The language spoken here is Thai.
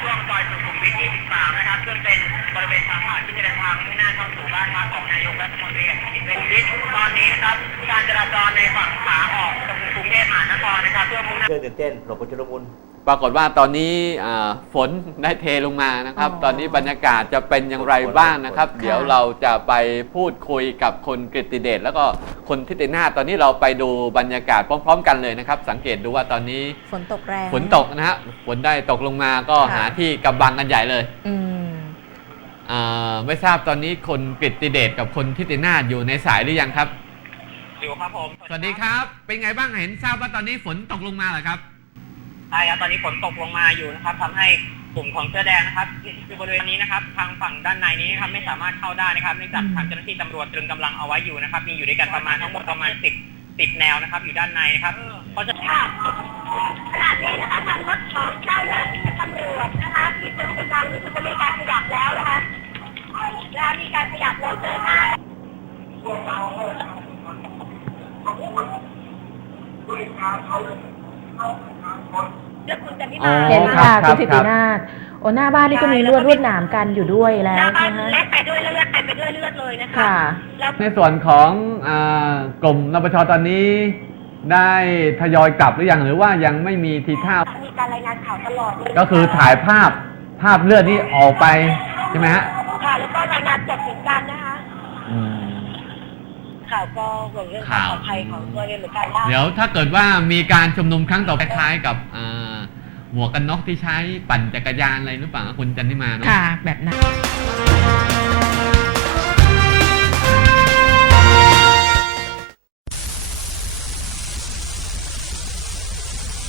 ช่วงซอยสุขุมวิทิ23นะครับซึ่งเป็นบริเวณทางผ่านที่จะเดินทางมุ่งหน้าเข้าสู่บ้านพักของนายกรัฐมนตรีเป็นตอนนี้ครับการจราจรในฝั่งขาออกกรุงเทพมหานครนะครับเพื่อมุ่งหน้าเพื่อตืนเต้นหลบปัจจรมุนปรากฏว่าตอนนี้ฝนได้เทลงมานะครับอตอนนี้บรรยากาศจะเป็นอย่างไรบ้างนะครับ เดี๋ยวเราจะไปพูดคุยกับคนกฤติเดชแล้วก็คนทิตินาตอนนี้เราไปดูบรรยากาศพร้อม ๆ กันเลยนะครับ สังเกตดูว่าตอนนี้ฝนตกแรงฝนตกนะฮะฝนได้ตกลงมาก็หาที่กำบังกันใหญ่เลยไม่ทราบตอนนี้คนกฤติเดชกับคนทิตินาอยู่ในสายหรือยังครับอยู่ครับผมสวัสดีครับ เป็นไงบ้างเห็นทราบว่าตอนนี้ฝนตกลงมาเหรอครับใช่ครับ ตอนนี้ฝนตกลงมาอยู่นะครับทําให้กลุ่มของเสื้อแดงนะครับอยู่บริเวณนี้นะครับ ทางฝั่งด้านในนี้นะครับ ไม่สามารถเข้าได้นะครับเนื่องจากทางเจ้าหน้าที่ตำรวจตรึงกําลังเอาไว้อยู่นะครับ มีอยู่ด้วยกันประมาณทั้งหมดประมาณสิบสิบแนวนะครับ อยู่ด้านในนะครับเขาจะขนาดนี้นะคะทางรถของเจ้าหน้าที่ตำรวจนะคะมีตึงกำลังมีการขยับแล้วนะคะแล้วมีการขยับรถเจอมาเขาเขาเขาเรียกคุณจันทิมาเห็นค่ะคุณสิตินาโอ้หน้าบ้านนี่ก็มีลวดลวดหนามกันอยู่ด้วยแล้วนะคะแล้วไปด้วยเลือดไปด้วยเลือดเลยนะคะคะในส่วนของกลุ่มนปชตอนนี้ได้ทยอยกลับหรือยัง หรือว่ายังไม่มีทีท่า มีการรายงานข่าวตลอด ก็คือถ่ายภาพภาพเลือดนี่ออกไปใช่ไหมฮะ ค่ะ แล้วก็รายงานจบเหมือนกันนะคะค่ะก็เรื่องความปลอดภัยของตัวเองเหมือนการเดี๋ยวถ้าเกิดว่ามีการชุมนุมครั้งต่อไปคล้ายกับหัวกกันน็อกที่ใช้ปั่นจักรยานอะไรหรือเปล่าคุณจันทิมาเนาะค่ะแบบนั้น